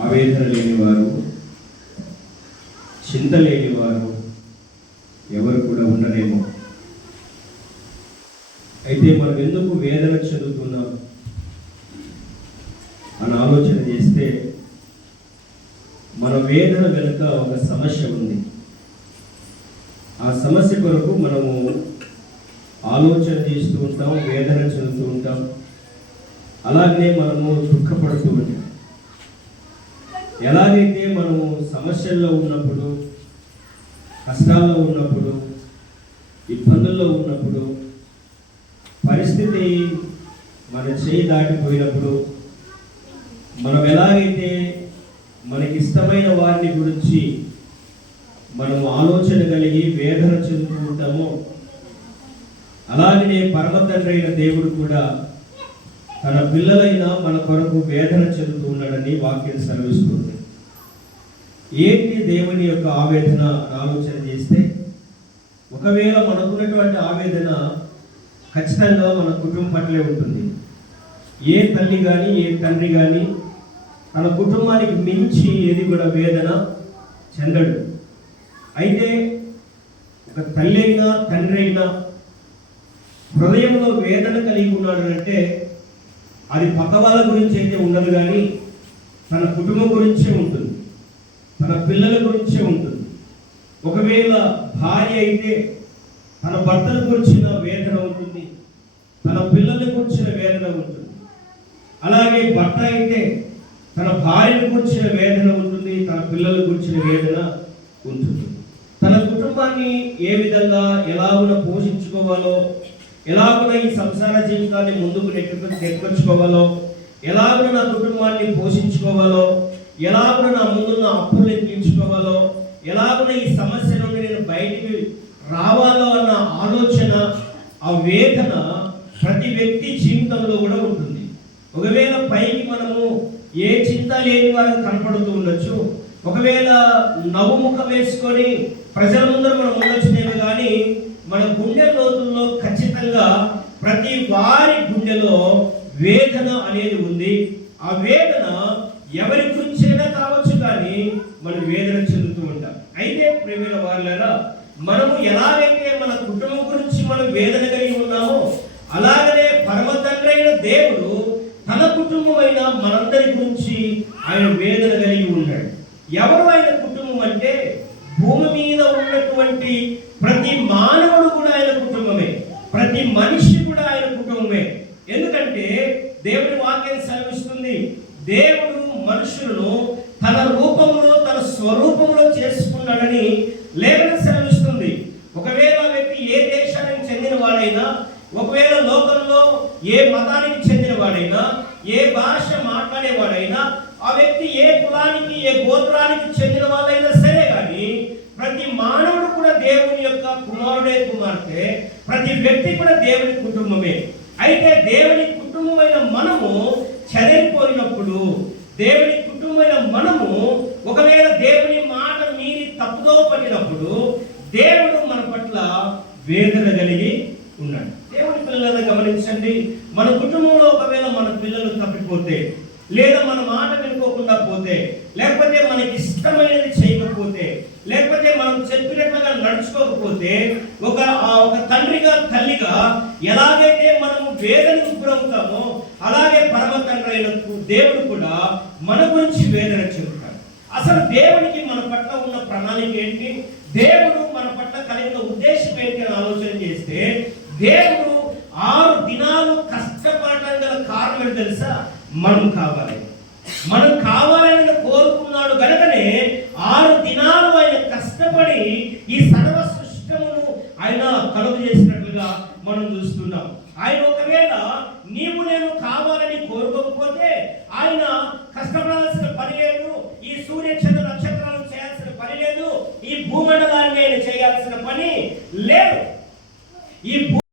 ఆవేదన లేనివారు, చింత లేనివారు ఎవరు కూడా ఉండలేమో. అయితే మనం ఎందుకు వేదన చెందుతున్నాం అని ఆలోచన చేస్తే మన వేదన వెనుక ఒక సమస్య ఉంది. ఆ సమస్య కొరకు మనము ఆలోచన చేస్తూ ఉంటాం, వేదన చెందుతూ ఉంటాం, అలాగే మనము దుఃఖపడుతూ ఉంటాం. ఎలాగైతే మనము సమస్యల్లో ఉన్నప్పుడు, కష్టాల్లో ఉన్నప్పుడు, ఇబ్బందుల్లో ఉన్నప్పుడు, పరిస్థితి మన చేయి దాటిపోయినప్పుడు మనం ఎలాగైతే మనకి ఇష్టమైన వారిని గురించి మనము ఆలోచన కలిగి వేదన చెందుతూ ఉంటామో, అలాగనే పరమ తండ్రి అయిన దేవుడు కూడా తన పిల్లలైన మన కొరకు వేదన చెందుతూ ఉన్నాడని వాక్యం సెలవిస్తుంది. ఏంటి దేవుని యొక్క ఆవేదన ఆలోచన చేస్తే, ఒకవేళ మనకున్నటువంటి ఆవేదన ఖచ్చితంగా మన కుటుంబం పట్లే ఉంటుంది. ఏ తల్లి కానీ ఏ తండ్రి కానీ తన కుటుంబానికి మించి ఏది కూడా వేదన చెందడు. అయితే ఒక తల్లి అయినా తండ్రి అయినా హృదయంలో వేదన కలిగి ఉన్నాడు అంటే అది పక్క వాళ్ళ గురించి అయితే ఉండదు, కానీ తన కుటుంబం గురించే ఉంటుంది, తన పిల్లల గురించే ఉంటుంది. ఒకవేళ భార్య అయితే తన భర్తల గురించిన వేదన ఉంటుంది, తన పిల్లల గురించిన వేదన ఉంటుంది. అలాగే భర్త అయితే తన భార్యను గురించిన వేదన ఉంటుంది, తన పిల్లల గురించిన వేదన ఉంటుంది. తన కుటుంబాన్ని ఏ విధంగా ఎలాగున పోషించుకోవాలో, ఎలాగున ఈ సంసార జీవితాన్ని ముందుకు నెట్టుకొచ్చుకోవాలో, ఎలాగున నా కుటుంబాన్ని పోషించుకోవాలో, ఎలాగున నా ముందున్న అప్పుల్ని తీర్చుకోవాలో, ఎలాగున ఈ సమస్య నుండి నేను బయటికి రావాలో అన్న ఆలోచన, ఆ వేదన ప్రతి వ్యక్తి జీవితంలో కూడా ఉంటుంది. ఒకవేళ పైకి మనము ఏ చింత లేని వారికి కనపడుతూ ఉండొచ్చు, ఒకవేళ నవ్వుముఖం వేసుకొని ప్రజల ముందర మనం ఉండొచ్చునేమో, కానీ మన గుండె లోతుల్లో ఖచ్చితంగా ప్రతి వారి గుండెలో వేదన అనేది ఉంది. ఆ వేదన ఎవరి గురించైనా కావచ్చు, కానీ మనం వేదన చెందుతూ ఉంటాం. అయితే ప్రేమైన వారులారా, మనము ఎలాగైతే మన కుటుంబం గురించి మనం వేదన కలిగి ఉన్నామో, అలాగనే పరమ తండ్రి అయిన దేవుడు తన కుటుంబమైన మనందరి గురించి ఆయన వేదన కలిగి ఉన్నాడు. ఎవరు ఆయన కుటుంబం అంటే, భూమి మీద ఉన్నటువంటి ప్రతి మానవుడు కూడా ఆయన కుటుంబమే, ప్రతి మనిషి కూడా ఆయన కుటుంబమే. ఎందుకంటే దేవుని వాక్యం సెలవిస్తుంది, దేవుడు మనుషులను తన రూపంలో తన స్వరూపంలో చేసుకున్నాడని లేఖనం సెలవిస్తుంది. ఒకవేళ వ్యక్తి ఏ దేశానికి చెందిన వాడైనా, ఒకవేళ లోకంలో ఏ మతానికి చెందిన వాడైనా, ఏ భాష మాట్లాడేవాడైనా, ఆ వ్యక్తి ఏ కులానికి ఏ గోత్రానికి చెందిన వాళ్ళైనా సరే, కానీ ప్రతి మానవుడు కూడా దేవుని యొక్క కుమారుడే కుమార్తె, ప్రతి వ్యక్తి కూడా దేవుని కుటుంబమే. అయితే దేవుని కుటుంబమైన మనము చెదిరిపోయినప్పుడు, దేవుని కుటుంబమైన మనము ఒకవేళ దేవుని మాట మీరి తప్పుదో పట్టినప్పుడు, దేవుడు మన పట్ల వేదన కలిగి ఉన్నాడు. దేవుని పిల్లలను గమనించండి, మన కుటుంబంలో ఒకవేళ మన పిల్లలు తప్పిపోతే, లేదా మన మాట వినుకోకుండా పోతే, లేకపోతే మనకి ఇష్టమైనది చేయకపోతే, లేకపోతే మనం చెప్పినట్లుగా నడుచుకోకపోతే, ఒక తండ్రిగా తల్లిగా ఎలాగైతే మనము వేదనకు గురవుతామో, అలాగే పరమ తండ్రి అయిన దేవుడు కూడా మన గురించి వేదన చెందుతాడు. అసలు దేవునికి మన పట్ల ఉన్న ప్రణాళిక ఏంటి, దేవుడు మన పట్ల కలిగిన ఉద్దేశం ఏంటి అని ఆలోచన చేస్తే, దేవుడు 6 దినాలు కష్టపడటం గల కారణం ఏంటి తెలుసా? మనం కావాలని కోరుకున్నాడు గనుకనే 6 దినాలు ఆయన కష్టపడి ఈ సర్వ సృష్టమును ఆయన కలుగు చేసినట్లుగా మనం చూస్తున్నాం. ఆయన ఒకవేళ నీవు నేను కావాలని కోరుకోకపోతే ఆయన కష్టపడాల్సిన పని లేదు, ఈ సూర్య చంద్ర నక్షత్రాలు చేయాల్సిన పని లేదు, ఈ భూమండలాన్ని ఆయన చేయాల్సిన పని లేదు.